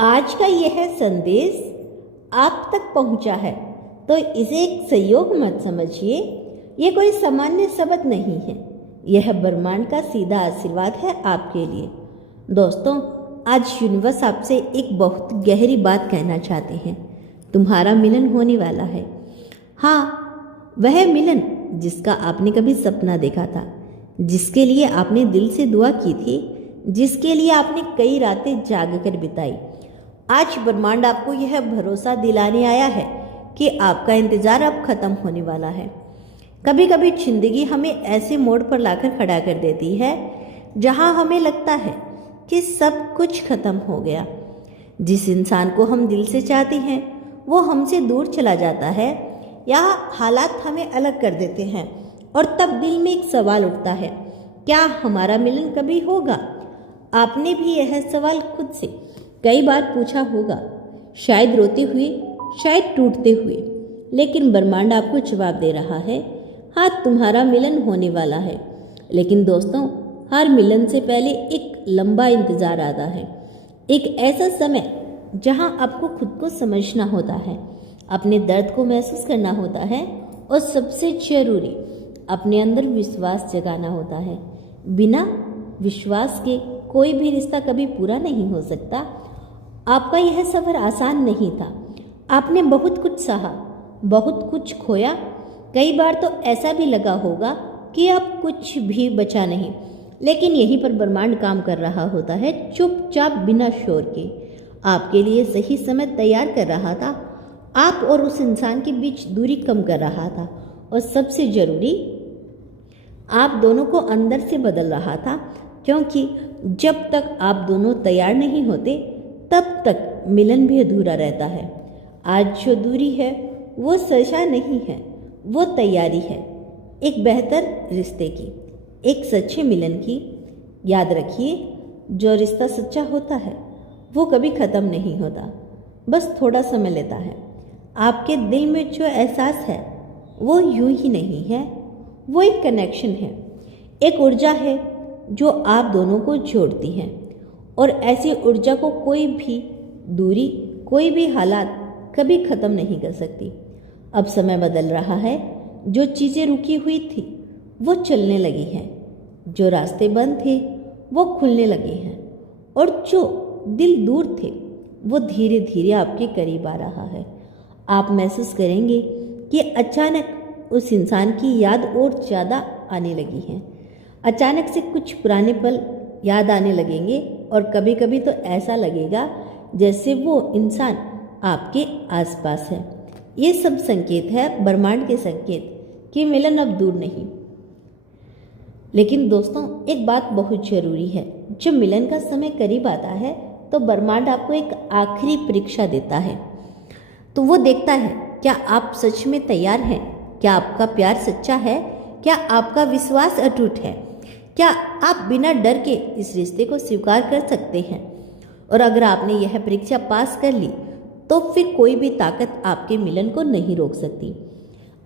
आज का यह संदेश आप तक पहुंचा है तो इसे एक संयोग मत समझिए। ये कोई सामान्य शब्द नहीं है, यह ब्रह्मांड का सीधा आशीर्वाद है आपके लिए। दोस्तों, आज यूनिवर्स आपसे एक बहुत गहरी बात कहना चाहते हैं। तुम्हारा मिलन होने वाला है। हाँ, वह मिलन जिसका आपने कभी सपना देखा था, जिसके लिए आपने दिल से दुआ की थी, जिसके लिए आपने कई रातें जाग कर बिताई। आज ब्रह्मांड आपको यह भरोसा दिलाने आया है कि आपका इंतजार अब खत्म होने वाला है। कभी कभी जिंदगी हमें ऐसे मोड़ पर लाकर खड़ा कर देती है जहां हमें लगता है कि सब कुछ खत्म हो गया। जिस इंसान को हम दिल से चाहते हैं वो हमसे दूर चला जाता है या हालात हमें अलग कर देते हैं, और तब दिल में एक सवाल उठता है, क्या हमारा मिलन कभी होगा? आपने भी यह सवाल खुद से कई बार पूछा होगा, शायद रोते हुए, शायद टूटते हुए, लेकिन ब्रह्मांड आपको जवाब दे रहा है, हाँ, तुम्हारा मिलन होने वाला है। लेकिन दोस्तों, हर मिलन से पहले एक लंबा इंतजार आता है, एक ऐसा समय जहां आपको खुद को समझना होता है, अपने दर्द को महसूस करना होता है, और सबसे जरूरी अपने अंदर विश्वास जगाना होता है। बिना विश्वास के कोई भी रिश्ता कभी पूरा नहीं हो सकता। आपका यह सफ़र आसान नहीं था। आपने बहुत कुछ सहा, बहुत कुछ खोया। कई बार तो ऐसा भी लगा होगा कि अब कुछ भी बचा नहीं, लेकिन यहीं पर ब्रह्मांड काम कर रहा होता है, चुपचाप बिना शोर के। आपके लिए सही समय तैयार कर रहा था, आप और उस इंसान के बीच दूरी कम कर रहा था, और सबसे जरूरी, आप दोनों को अंदर से बदल रहा था। क्योंकि जब तक आप दोनों तैयार नहीं होते तब तक मिलन भी अधूरा रहता है। आज जो दूरी है वो सजा नहीं है, वो तैयारी है एक बेहतर रिश्ते की, एक सच्चे मिलन की। याद रखिए, जो रिश्ता सच्चा होता है वो कभी ख़त्म नहीं होता, बस थोड़ा समय लेता है। आपके दिल में जो एहसास है वो यूं ही नहीं है, वो एक कनेक्शन है, एक ऊर्जा है जो आप दोनों को जोड़ती है, और ऐसी ऊर्जा को कोई भी दूरी, कोई भी हालात कभी ख़त्म नहीं कर सकती। अब समय बदल रहा है, जो चीज़ें रुकी हुई थी वो चलने लगी हैं, जो रास्ते बंद थे वो खुलने लगे हैं, और जो दिल दूर थे वो धीरे धीरे आपके करीब आ रहा है। आप महसूस करेंगे कि अचानक उस इंसान की याद और ज़्यादा आने लगी है। अचानक से कुछ पुराने पल याद आने लगेंगे, और कभी कभी तो ऐसा लगेगा जैसे वो इंसान आपके आसपास है। ये सब संकेत है, ब्रह्मांड के संकेत कि मिलन अब दूर नहीं। लेकिन दोस्तों, एक बात बहुत जरूरी है, जब मिलन का समय करीब आता है तो ब्रह्मांड आपको एक आखिरी परीक्षा देता है। तो वो देखता है, क्या आप सच में तैयार हैं? क्या आपका प्यार सच्चा है? क्या आपका विश्वास अटूट है? क्या आप बिना डर के इस रिश्ते को स्वीकार कर सकते हैं? और अगर आपने यह परीक्षा पास कर ली तो फिर कोई भी ताकत आपके मिलन को नहीं रोक सकती।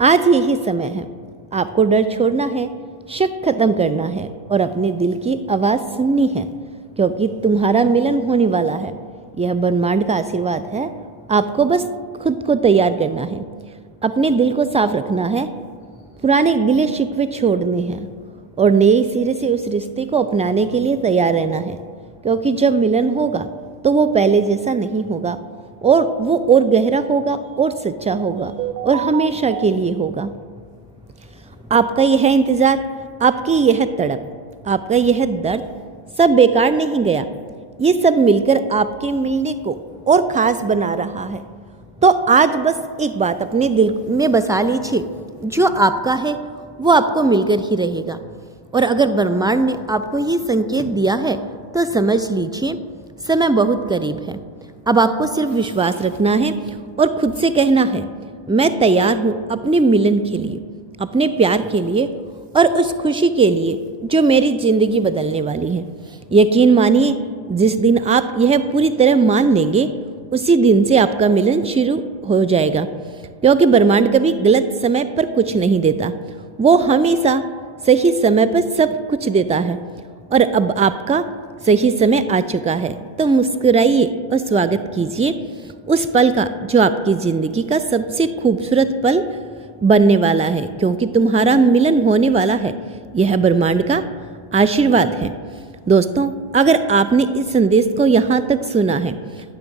आज यही समय है, आपको डर छोड़ना है, शक खत्म करना है, और अपने दिल की आवाज़ सुननी है, क्योंकि तुम्हारा मिलन होने वाला है। यह ब्रह्मांड का आशीर्वाद है। आपको बस खुद को तैयार करना है, अपने दिल को साफ रखना है, पुराने गिले शिकवे छोड़ने हैं, और नए सिरे से उस रिश्ते को अपनाने के लिए तैयार रहना है। क्योंकि जब मिलन होगा तो वो पहले जैसा नहीं होगा, और वो और गहरा होगा, और सच्चा होगा, और हमेशा के लिए होगा। आपका यह इंतज़ार, आपकी यह तड़प, आपका यह दर्द सब बेकार नहीं गया। ये सब मिलकर आपके मिलने को और ख़ास बना रहा है। तो आज बस एक बात अपने दिल में बसा लीजिए, जो आपका है वो आपको मिलकर ही रहेगा। और अगर ब्रह्मांड ने आपको ये संकेत दिया है तो समझ लीजिए, समय बहुत करीब है। अब आपको सिर्फ विश्वास रखना है और खुद से कहना है, मैं तैयार हूँ अपने मिलन के लिए, अपने प्यार के लिए, और उस खुशी के लिए जो मेरी ज़िंदगी बदलने वाली है। यकीन मानिए, जिस दिन आप यह पूरी तरह मान लेंगे उसी दिन से आपका मिलन शुरू हो जाएगा। क्योंकि ब्रह्मांड कभी गलत समय पर कुछ नहीं देता, वो हमेशा सही समय पर सब कुछ देता है। और अब आपका सही समय आ चुका है। तो मुस्कुराइए और स्वागत कीजिए उस पल का जो आपकी ज़िंदगी का सबसे खूबसूरत पल बनने वाला है, क्योंकि तुम्हारा मिलन होने वाला है। यह ब्रह्मांड का आशीर्वाद है। दोस्तों, अगर आपने इस संदेश को यहाँ तक सुना है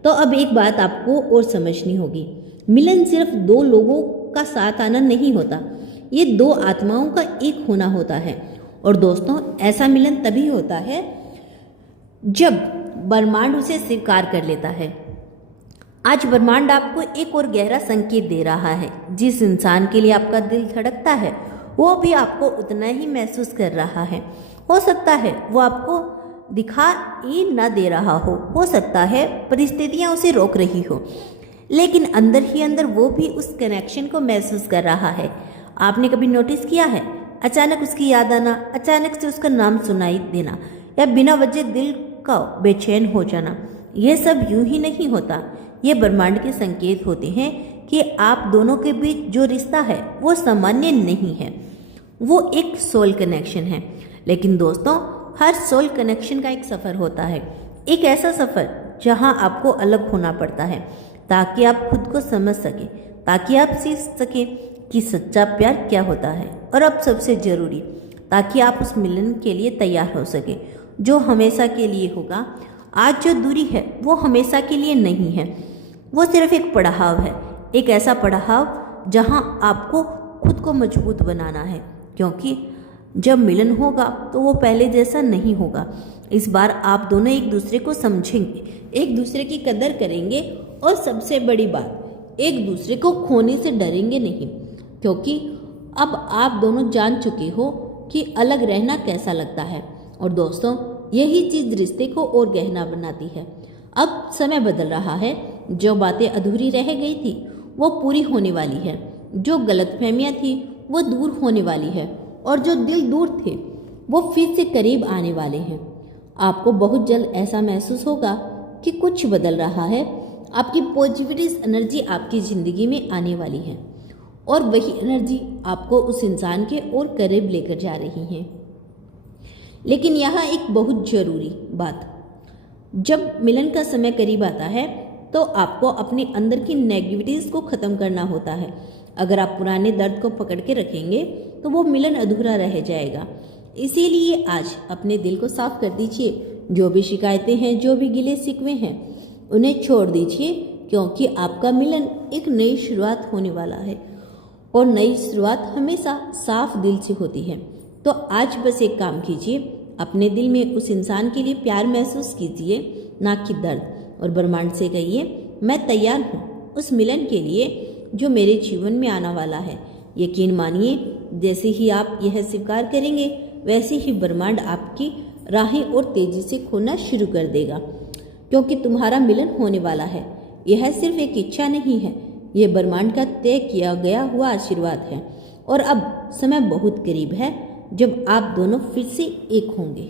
तो अब एक बात आपको और समझनी होगी। मिलन सिर्फ दो लोगों का साथ आना नहीं होता, ये दो आत्माओं का एक होना होता है। और दोस्तों, ऐसा मिलन तभी होता है जब ब्रह्मांड उसे स्वीकार कर लेता है। आज ब्रह्मांड आपको एक और गहरा संकेत दे रहा है। जिस इंसान के लिए आपका दिल धड़कता है वो भी आपको उतना ही महसूस कर रहा है। हो सकता है वो आपको दिखा ही न दे रहा हो सकता है परिस्थितियां उसे रोक रही हो, लेकिन अंदर ही अंदर वो भी उस कनेक्शन को महसूस कर रहा है। आपने कभी नोटिस किया है, अचानक उसकी याद आना, अचानक से उसका नाम सुनाई देना, या बिना वजह दिल का बेचैन हो जाना, यह सब यूं ही नहीं होता। ये ब्रह्मांड के संकेत होते हैं कि आप दोनों के बीच जो रिश्ता है वो सामान्य नहीं है, वो एक सोल कनेक्शन है। लेकिन दोस्तों, हर सोल कनेक्शन का एक सफ़र होता है, एक ऐसा सफ़र जहां आपको अलग होना पड़ता है ताकि आप खुद को समझ सकें, ताकि आप सीख सकें कि सच्चा प्यार क्या होता है। और अब सबसे ज़रूरी, ताकि आप उस मिलन के लिए तैयार हो सके जो हमेशा के लिए होगा। आज जो दूरी है वो हमेशा के लिए नहीं है, वो सिर्फ एक पड़ाव है, एक ऐसा पड़ाव जहां आपको खुद को मजबूत बनाना है, क्योंकि जब मिलन होगा तो वो पहले जैसा नहीं होगा। इस बार आप दोनों एक दूसरे को समझेंगे, एक दूसरे की कदर करेंगे और सबसे बड़ी बात, एक दूसरे को खोने से डरेंगे नहीं, क्योंकि अब आप दोनों जान चुके हो कि अलग रहना कैसा लगता है। और दोस्तों, यही चीज़ रिश्ते को और गहरा बनाती है। अब समय बदल रहा है, जो बातें अधूरी रह गई थी वो पूरी होने वाली है, जो गलतफहमियां थी वो दूर होने वाली है, और जो दिल दूर थे वो फिर से करीब आने वाले हैं। आपको बहुत जल्द ऐसा महसूस होगा कि कुछ बदल रहा है। आपकी पॉजिटिविटी एनर्जी आपकी ज़िंदगी में आने वाली है, और वही एनर्जी आपको उस इंसान के और करीब लेकर जा रही है। लेकिन यहाँ एक बहुत ज़रूरी बात, जब मिलन का समय करीब आता है तो आपको अपने अंदर की नेगेटिविटीज़ को ख़त्म करना होता है। अगर आप पुराने दर्द को पकड़ के रखेंगे तो वो मिलन अधूरा रह जाएगा। इसीलिए आज अपने दिल को साफ कर दीजिए। जो भी शिकायतें हैं, जो भी गिले शिकवे हैं, उन्हें छोड़ दीजिए, क्योंकि आपका मिलन एक नई शुरुआत होने वाला है, और नई शुरुआत हमेशा साफ दिल से होती है। तो आज बस एक काम कीजिए, अपने दिल में उस इंसान के लिए प्यार महसूस कीजिए, ना कि दर्द, और ब्रह्मांड से कहिए, मैं तैयार हूँ उस मिलन के लिए जो मेरे जीवन में आने वाला है। यकीन मानिए, जैसे ही आप यह स्वीकार करेंगे वैसे ही ब्रह्मांड आपकी राहें और तेजी से खोना शुरू कर देगा, क्योंकि तुम्हारा मिलन होने वाला है। यह सिर्फ एक इच्छा नहीं है, यह ब्रह्मांड का तय किया गया हुआ आशीर्वाद है। और अब समय बहुत करीब है जब आप दोनों फिर से एक होंगे।